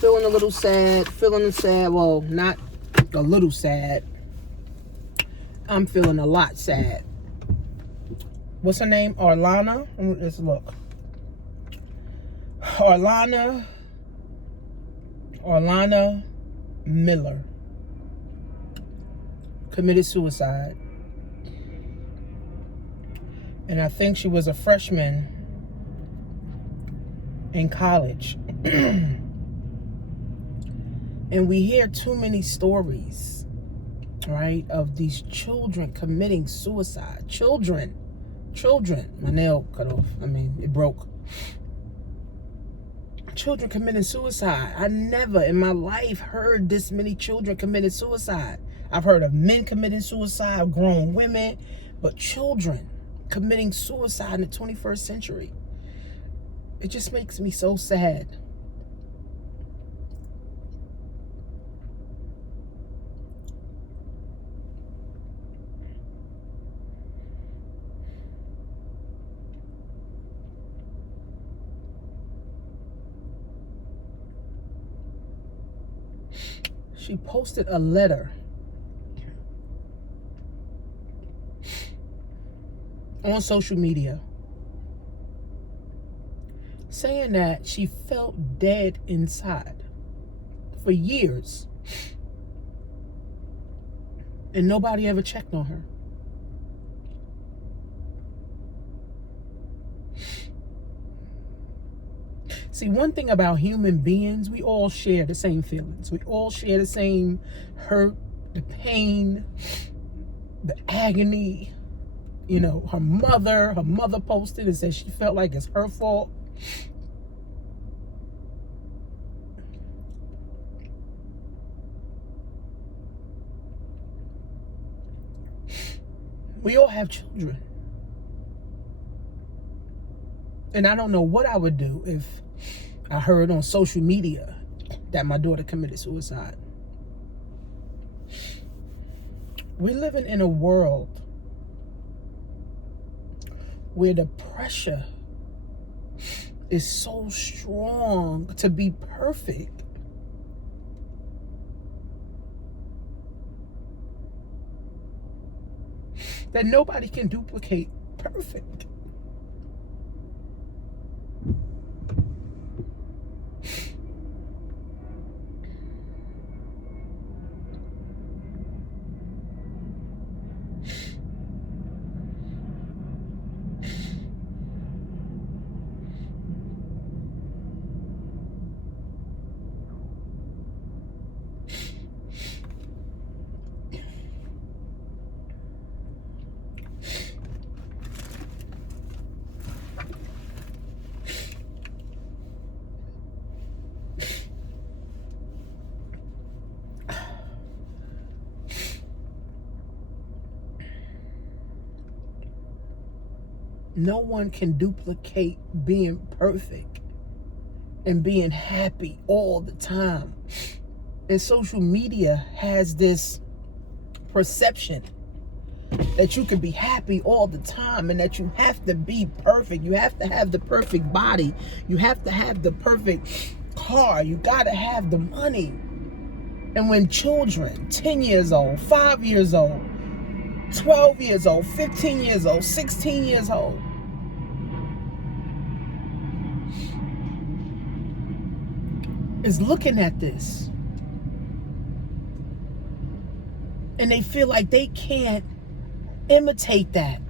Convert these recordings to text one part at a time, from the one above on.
Feeling a little sad. Well, not a little sad. I'm feeling a lot sad. What's her name? Arlana. Let's look. Arlana Miller committed suicide. And I think she was a freshman in college. And we hear too many stories, right, of these children committing suicide. Children. My nail cut off. It broke. Children committing suicide. I never in my life heard this many children committing suicide. I've heard of men committing suicide, grown women, but children committing suicide in the 21st century. It just makes me so sad. She posted a letter on social media saying that she felt dead inside for years and nobody ever checked on her. See, one thing about human beings, we all share the same feelings. We all share the same hurt, the pain, the agony. You know, her mother posted and said she felt like it's her fault. We all have children. And I don't know what I would do if I heard on social media that my daughter committed suicide. We're living in a world where the pressure is so strong to be perfect. That nobody can duplicate perfect. No one can duplicate being perfect and being happy all the time. And social media has this perception that you can be happy all the time and that you have to be perfect. You have to have the perfect body. You have to have the perfect car. You got to have the money. And when children, 10 years old, 5 years old, 12 years old, 15 years old, 16 years old, is looking at this and they feel like they can't imitate that,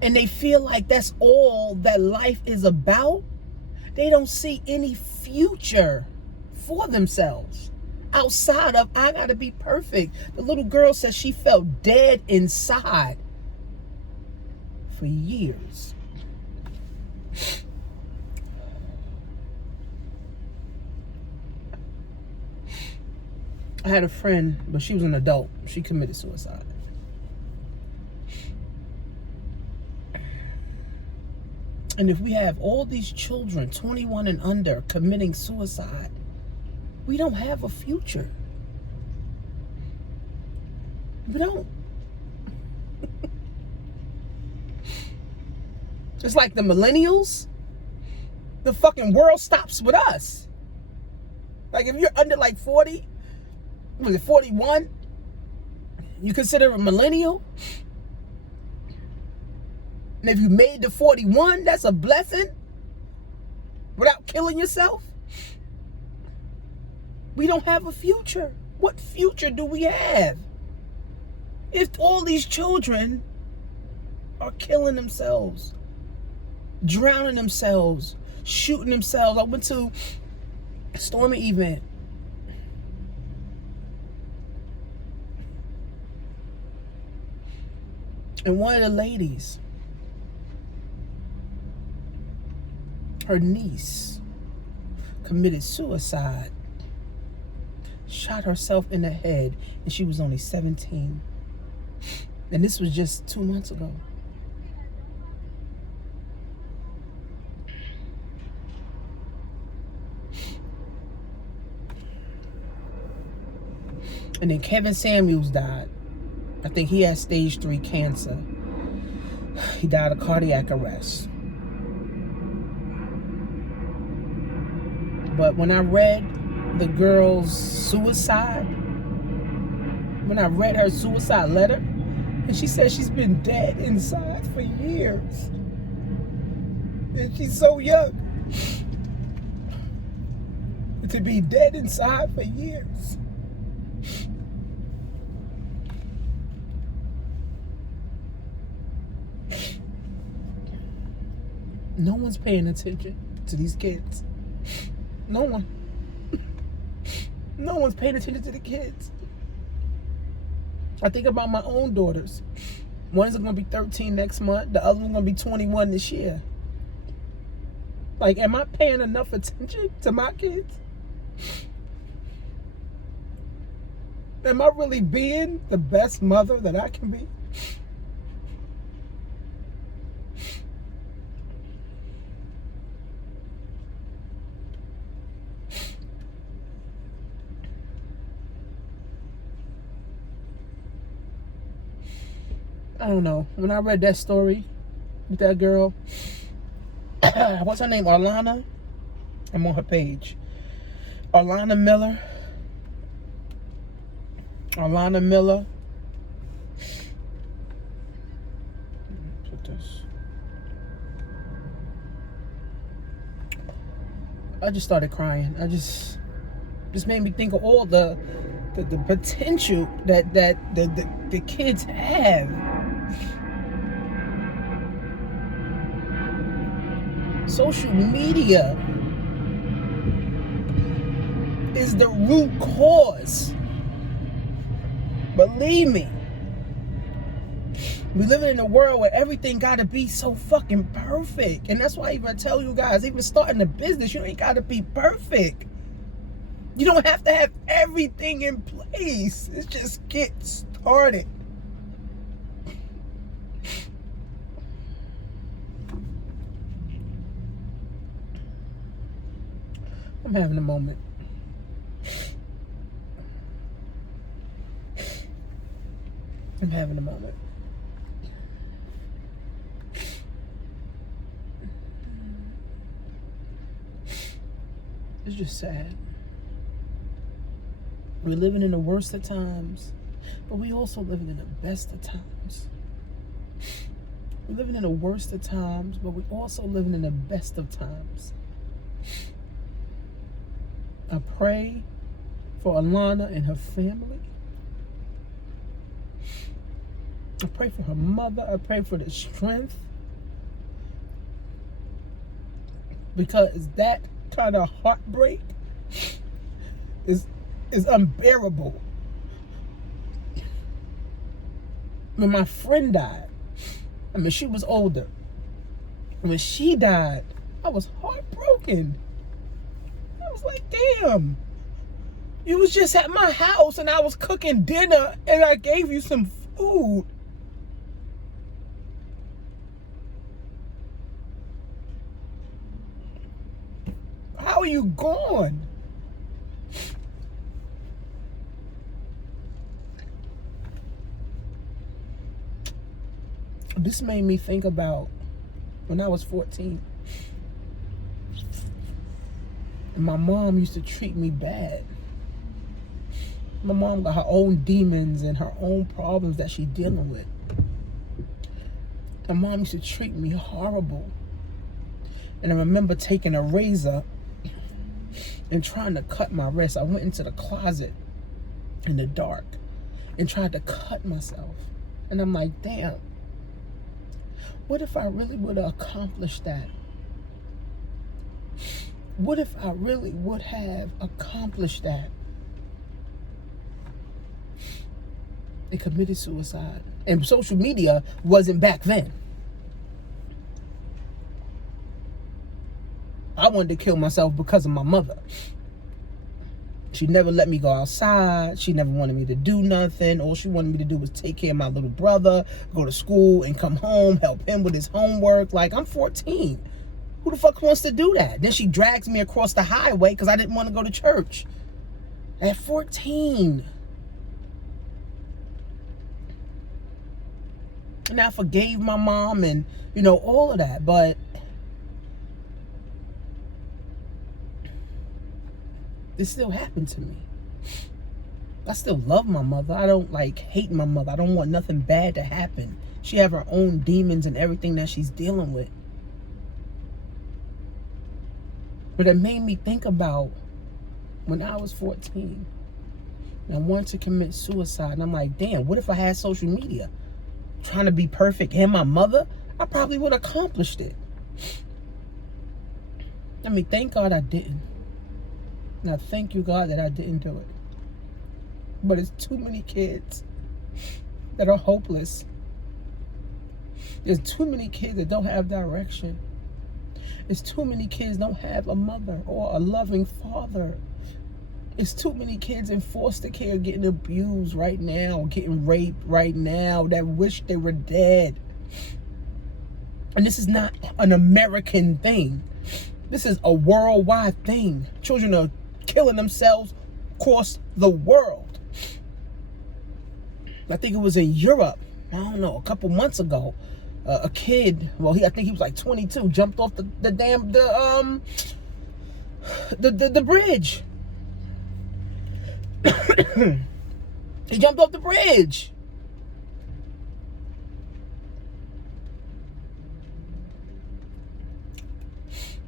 and they feel like that's all that life is about, they don't see any future for themselves outside of, I gotta be perfect. The little girl says she felt dead inside for years. I had a friend, but she was an adult. She committed suicide. And if we have all these children, 21 and under, committing suicide, we don't have a future. We don't. It's like the millennials, the fucking world stops with us. Like if you're under like 40, was it 41? You consider a millennial? And if you made to 41, that's a blessing without killing yourself. We don't have a future. What future do we have? If all these children are killing themselves, drowning themselves, shooting themselves. I went to a Stormy event. And one of the ladies, her niece, committed suicide, shot herself in the head, and she was only 17. And this was just 2 months ago. And then Kevin Samuels died. I think he had stage 3 cancer. He died of cardiac arrest. But when I read the girl's suicide, when I read her suicide letter, and she said she's been dead inside for years. And she's so young. To be dead inside for years. No one's paying attention to these kids. No one. No one's paying attention to the kids. I think about my own daughters. One's going to be 13 next month. The other one's going to be 21 this year. Like, am I paying enough attention to my kids? Am I really being the best mother that I can be? I don't know. When I read that story with that girl, what's her name? Arlana? I'm on her page. Arlana Miller. Arlana Miller. Put this. I just started crying. Just made me think of all the potential that the kids have. Social media is the root cause. Believe me. We living in a world where everything gotta be so fucking perfect. And that's why I even tell you guys, even starting a business, you ain't gotta be perfect. You don't have to have everything in place. It's just get started. I'm having a moment. I'm having a moment. It's just sad. We're living in the worst of times, but we also living in the best of times. We're living in the worst of times, but we're also living in the best of times. I pray for Arlana and her family. I pray for her mother. I pray for the strength. Because that kind of heartbreak is unbearable. When my friend died, I mean, she was older. When she died, I was heartbroken. I was like, damn. You was just at my house and I was cooking dinner and I gave you some food. How are you gone? This made me think about when I was 14. And my mom used to treat me bad. My mom got her own demons and her own problems that she's dealing with. And mom used to treat me horrible. And I remember taking a razor and trying to cut my wrist. I went into the closet in the dark and tried to cut myself. And I'm like, damn, what if I really would have accomplished that? What if I really would have accomplished that? And committed suicide. And social media wasn't back then. I wanted to kill myself because of my mother. She never let me go outside. She never wanted me to do nothing. All she wanted me to do was take care of my little brother, go to school and come home, help him with his homework. Like, I'm 14. Who the fuck wants to do that? Then she drags me across the highway because I didn't want to go to church. At 14. And I forgave my mom and, you know, all of that. But this still happened to me. I still love my mother. I don't hate my mother. I don't want nothing bad to happen. She have her own demons and everything that she's dealing with. But it made me think about when I was 14 and I wanted to commit suicide. And I'm like, damn, what if I had social media? Trying to be perfect and my mother, I probably would have accomplished it. I mean, thank God I didn't. And I thank you, God, that I didn't do it. But it's too many kids that are hopeless. There's too many kids that don't have direction. There's too many kids that don't have a mother or a loving father. There's too many kids in foster care getting abused right now, getting raped right now, that wish they were dead. And this is not an American thing. This is a worldwide thing. Children are killing themselves across the world. I think it was in Europe, I don't know, a couple months ago. A kid, well, I think he was like 22, jumped off the bridge. He jumped off the bridge.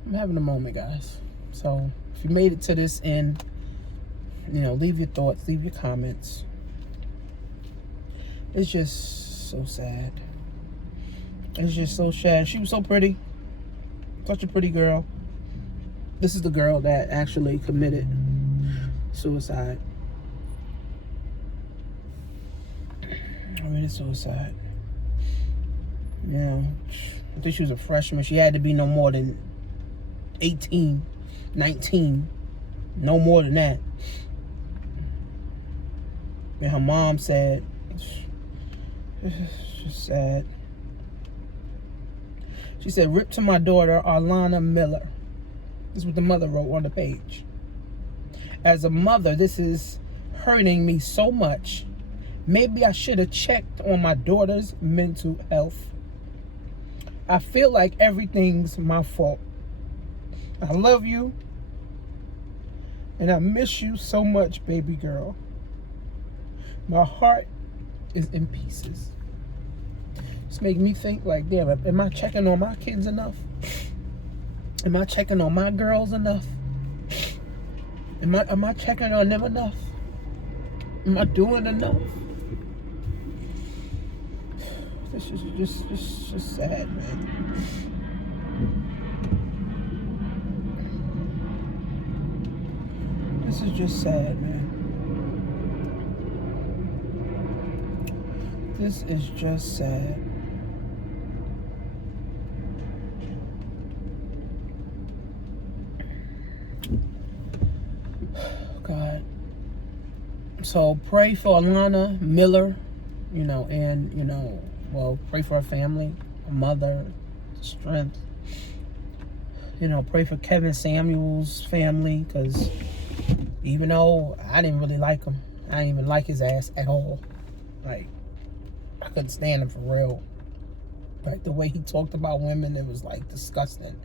I'm having a moment, guys. So if you made it to this end, you know, leave your thoughts, leave your comments. It's just so sad. It's just so sad. She was so pretty. Such a pretty girl. This is the girl that actually committed suicide. Committed suicide. You know, I think she was a freshman. She had to be no more than 18, 19. No more than that. And her mom said, it's just sad. She said, "Rip to my daughter, Arlana Miller." This is what the mother wrote on the page. "As a mother, this is hurting me so much. Maybe I should have checked on my daughter's mental health. I feel like everything's my fault. I love you, and I miss you so much, baby girl. My heart is in pieces." It's making me think like, damn, am I checking on my kids enough? Am I checking on my girls enough? Am I checking on them enough? Am I doing enough? This is just sad, man. This is just sad, man. This is just sad. God. So pray for Arlana Miller, you know, and, you know, well, pray for her family, her mother, strength. You know, pray for Kevin Samuel's family, because even though I didn't really like him, I didn't even like his ass at all. Like, I couldn't stand him for real. Like the way he talked about women, it was like disgusting.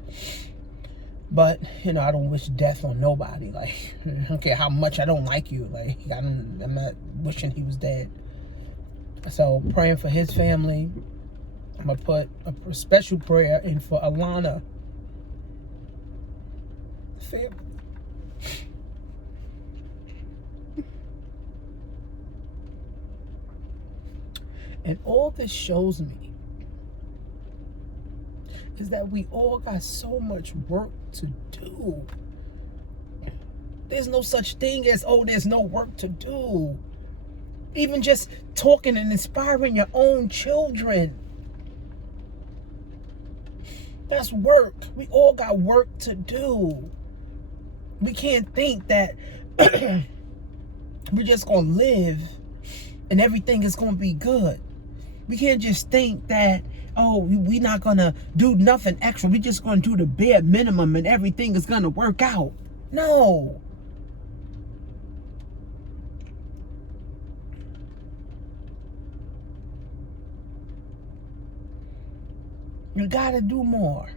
But, you know, I don't wish death on nobody. Like, I don't care how much I don't like you. Like, I'm not wishing he was dead. So, praying for his family. I'm going to put a special prayer in for Arlana. Family. And all this shows me is that we all got so much work to do. There's no such thing as, oh, there's no work to do. Even just talking and inspiring your own children. That's work. We all got work to do. We can't think that we're just going to live and everything is going to be good. We can't just think that, oh, we're not going to do nothing extra. We're just going to do the bare minimum and everything is going to work out. No. You got to do more.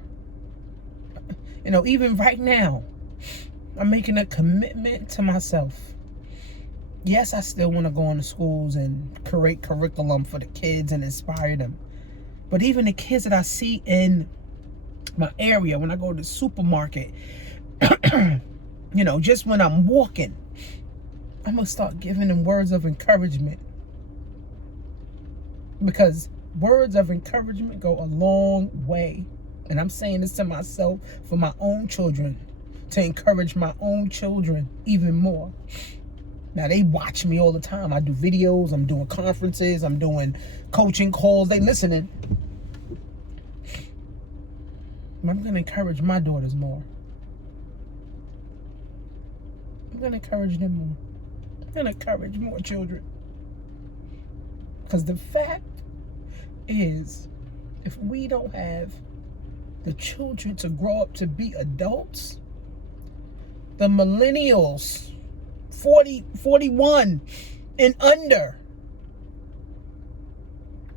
You know, even right now, I'm making a commitment to myself. Yes, I still want to go into schools and create curriculum for the kids and inspire them. But even the kids that I see in my area, when I go to the supermarket, you know, just when I'm walking, I'm going to start giving them words of encouragement. Because words of encouragement go a long way. And I'm saying this to myself for my own children, to encourage my own children even more. Now, they watch me all the time. I do videos, I'm doing conferences, I'm doing coaching calls. They listening. I'm going to encourage my daughters more. I'm going to encourage them more. I'm going to encourage more children. Because the fact is, if we don't have the children to grow up to be adults, the millennials, 40, 41 and under,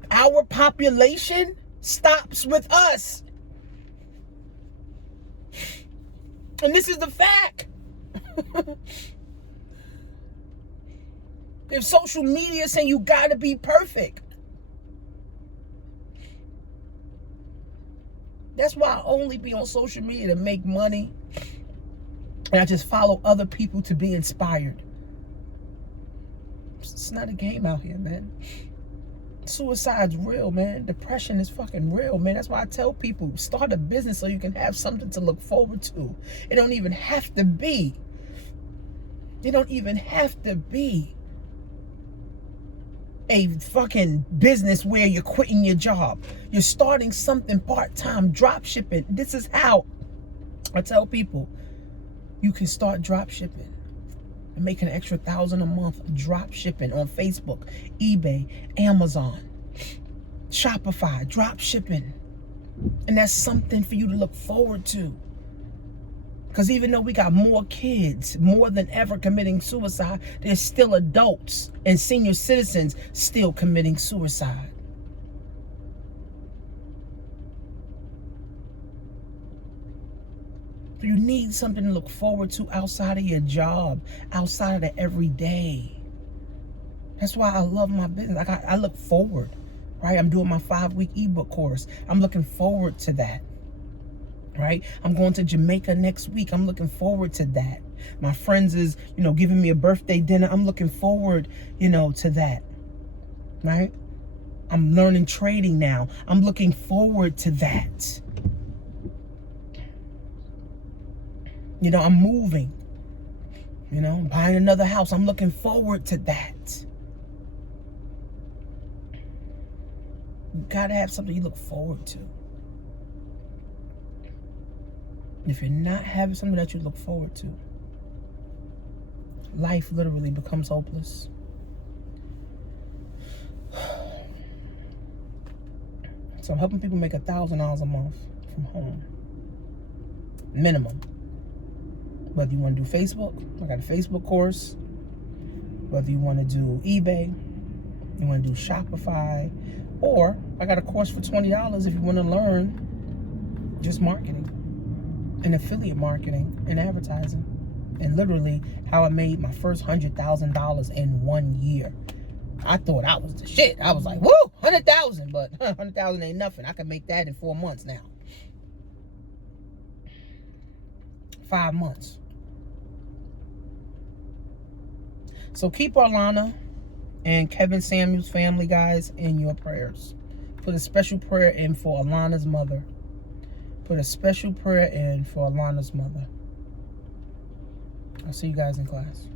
our population stops with us. And this is the fact. If social media is saying you gotta be perfect, that's why I only be on social media to make money. And I just follow other people to be inspired. It's not a game out here, man. Suicide's real, man. Depression is fucking real, man. That's why I tell people, start a business so you can have something to look forward to. It don't even have to be. It don't even have to be a fucking business where you're quitting your job. You're starting something part-time, drop shipping. This is how I tell people you can start drop shipping and make an extra $1,000 a month drop shipping on Facebook, eBay, Amazon, Shopify, drop shipping. And that's something for you to look forward to. Because even though we got more kids, more than ever committing suicide, there's still adults and senior citizens still committing suicide. You need something to look forward to outside of your job, outside of the everyday. That's why I love my business. I look forward, right? I'm doing my 5-week ebook course. I'm looking forward to that. Right? I'm going to Jamaica next week. I'm looking forward to that. My friends is, giving me a birthday dinner. I'm looking forward, to that. Right? I'm learning trading now. I'm looking forward to that. I'm moving. Buying another house. I'm looking forward to that. You gotta have something you look forward to. If you're not having something that you look forward to, life literally becomes hopeless. So I'm helping people make $1,000 a month from home. Minimum. Whether you want to do Facebook, I got a Facebook course. Whether you want to do eBay, you want to do Shopify, Or I got a course for $20 if you want to learn just marketing and affiliate marketing and advertising. And literally how I made my first $100,000 in 1 year. I thought I was the shit. I was like, woo, 100,000, but 100,000 ain't nothing. I can make that in 4 months now. 5 months. So keep Arlana and Kevin Samuel's family, guys, in your prayers. Put a special prayer in for Arlana's mother. Put a special prayer in for Arlana's mother. I'll see you guys in class.